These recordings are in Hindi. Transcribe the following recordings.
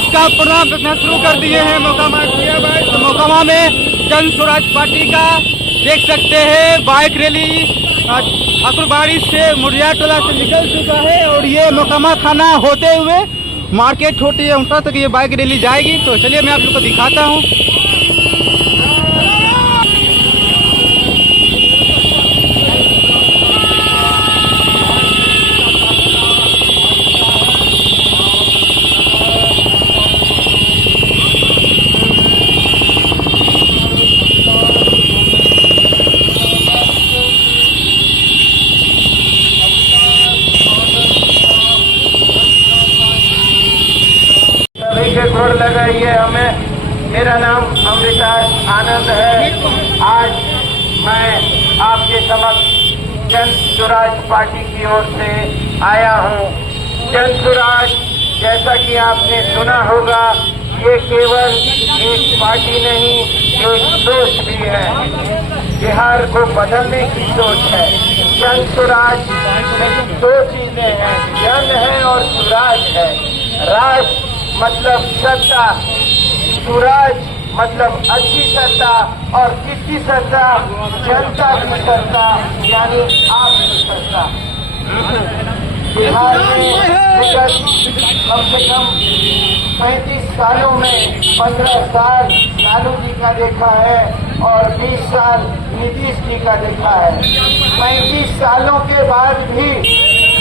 इतिहास का पुनः लिखना शुरू कर दिए हैं मोकामा में जन स्वराज पार्टी का। देख सकते हैं बाइक रैली ठाकुरबाड़ी से मुरैया टोला से निकल चुका है और ये मोकामा थाना होते हुए मार्केट होती है उनका तक ये बाइक रैली जाएगी। तो चलिए मैं आप लोग को दिखाता हूँ। गोड़ लगाइए हमें। मेरा नाम अमृतास आनंद है। आज मैं आपके समक्ष जन स्वराज पार्टी की ओर से आया हूं। जन स्वराज, जैसा कि आपने सुना होगा, ये केवल एक पार्टी नहीं, एक सोच भी है। बिहार को बदलने की सोच है। जन स्वराज में दो चीजें हैं, जन है और स्वराज है। राज मतलब सत्ता, स्वराज मतलब अच्छी सत्ता, और किसकी सत्ता? जनता की सत्ता, यानी आपकी सत्ता। बिहार में विगत कम से कम 35 सालों में 15 साल लालू जी का देखा है और 20 साल नीतीश जी का देखा है। 35 सालों के बाद भी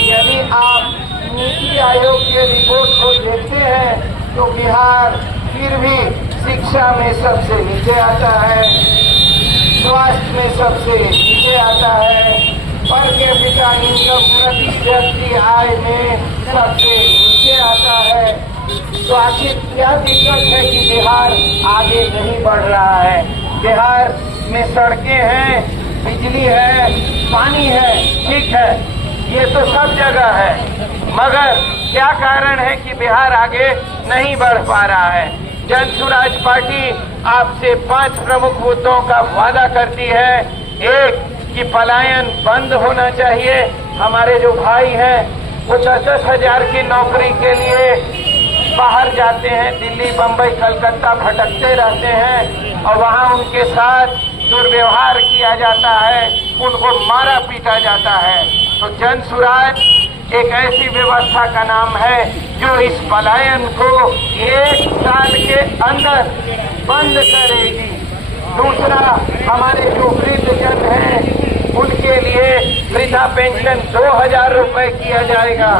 यदि आप नीति आयोग के रिपोर्ट को देखते हैं तो बिहार फिर भी शिक्षा में सबसे नीचे आता है, स्वास्थ्य में सबसे नीचे आता है, पर कैपिटा इनकम प्रति व्यक्ति आय में सबसे नीचे आता है। तो आखिर क्या दिक्कत है कि बिहार आगे नहीं बढ़ रहा है? बिहार में सड़कें हैं, बिजली है, पानी है, ठीक है, ये तो सब जगह है, मगर क्या कारण है कि बिहार आगे नहीं बढ़ पा रहा है? जन स्वराज पार्टी आपसे 5 प्रमुख मुद्दों का वादा करती है। एक, कि पलायन बंद होना चाहिए। हमारे जो भाई हैं वो 10-10 हजार की नौकरी के लिए बाहर जाते हैं, दिल्ली, बम्बई, कलकत्ता भटकते रहते हैं और वहाँ उनके साथ दुर्व्यवहार किया जाता है, उनको मारा पीटा जाता है। तो जन स्वराज एक ऐसी व्यवस्था का नाम है जो इस पलायन को 1 साल के अंदर बंद करेगी। दूसरा, हमारे जो वृद्धजन हैं उनके लिए वृद्धा पेंशन 2000 रुपए किया जाएगा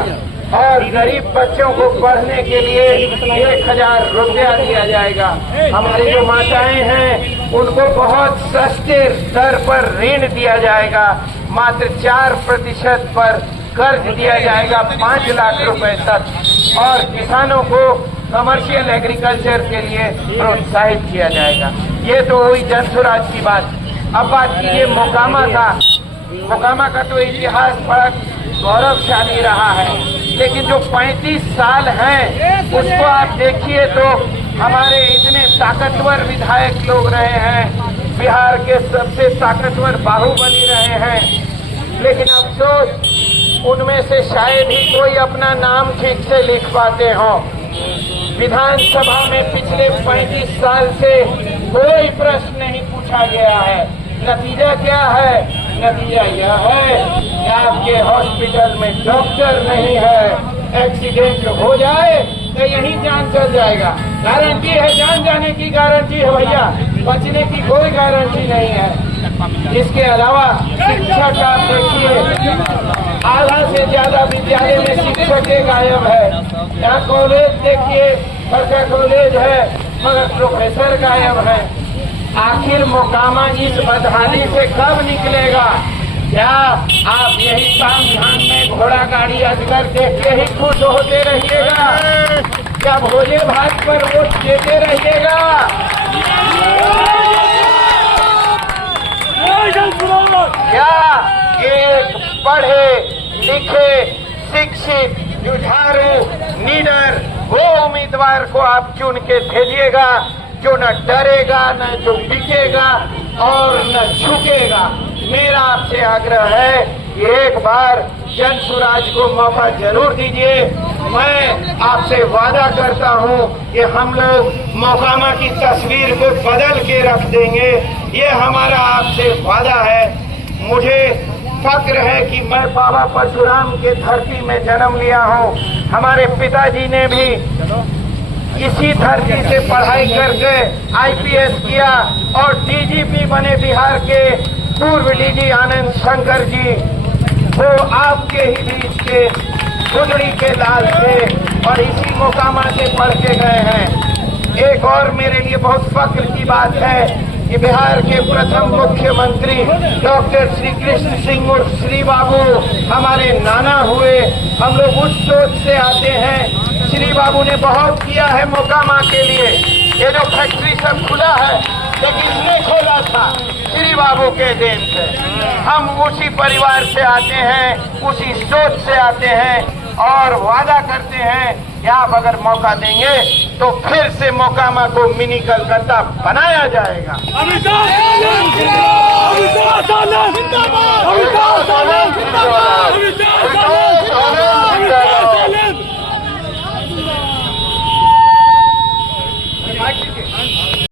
और गरीब बच्चों को पढ़ने के लिए 1000 रुपया दिया जाएगा। हमारी जो माताएं हैं उनको बहुत सस्ते दर पर ऋण दिया जाएगा, मात्र 4% पर कर्ज दिया जाएगा 5 लाख रुपए तक, और किसानों को कमर्शियल एग्रीकल्चर के लिए प्रोत्साहित किया जाएगा। ये तो हुई जन स्वराज की बात। अब बात कीजिए मोकामा का। मोकामा का तो इतिहास बड़ा गौरवशाली रहा है, लेकिन जो 35 साल हैं उसको आप देखिए तो हमारे इतने ताकतवर विधायक लोग रहे हैं, बिहार के सबसे ताकतवर बाहुबली रहे हैं, लेकिन अफसोस उनमें से शायद ही कोई अपना नाम ठीक से लिख पाते हों। विधानसभा में पिछले 35 साल से कोई प्रश्न नहीं पूछा गया है। नतीजा क्या है? नतीजा यह है कि आपके हॉस्पिटल में डॉक्टर नहीं है। एक्सीडेंट हो जाए तो यही जान चल जाएगा। गारंटी है, जान जाने की गारंटी है भैया, बचने की कोई गारंटी नहीं है। इसके अलावा शिक्षा का आप देखिए, आधा से ज्यादा विद्यालय में शिक्षक गायब है। यहाँ कॉलेज देखिए, बड़का कॉलेज है मगर प्रोफेसर गायब है। आखिर मोकामा इस बदहाली से कब निकलेगा? क्या आप यही काम धाम में घोड़ा गाड़ी अजगर देख के ही खुश होते रहिएगा? क्या भोले भात पर वोट देते रहिएगा? क्या एक पढ़े लिखे शिक्षित जुझारू निडर वो उम्मीदवार को आप चुन के भेजिएगा जो न डरेगा, न जो बिकेगा और न झुकेगा? मेरा आपसे आग्रह है कि एक बार जन स्वराज को मौका जरूर दीजिए। मैं आपसे वादा करता हूं कि हम लोग मोकामा की तस्वीर को बदल के रख देंगे। ये हमारा आपसे वादा है। मुझे फक्र है कि मैं बाबा परशुराम के धरती में जन्म लिया हूं। हमारे पिताजी ने भी इसी धरती से पढ़ाई करके आईपीएस किया और डीजीपी बने बिहार के पूर्व डीजी आनंद शंकर जी, वो आपके ही बीच के गुदड़ी के लाल थे और इसी मोकामा से पढ़ के गए हैं। एक और मेरे लिए बहुत फक्र की बात है कि बिहार के प्रथम मुख्यमंत्री डॉक्टर श्री कृष्ण सिंह उर्फ श्री बाबू हमारे नाना हुए। हम लोग उस सोच से आते हैं। श्री बाबू ने बहुत किया है मोकामा के लिए। ये जो फैक्ट्री सब खुला है ये किसने खोला था? श्री बाबू के देन से। हम उसी परिवार से आते हैं, उसी सोच से आते हैं और वादा करते हैं कि आप अगर मौका देंगे तो फिर से मोकामा को मिनी कलकत्ता बनाया जाएगा।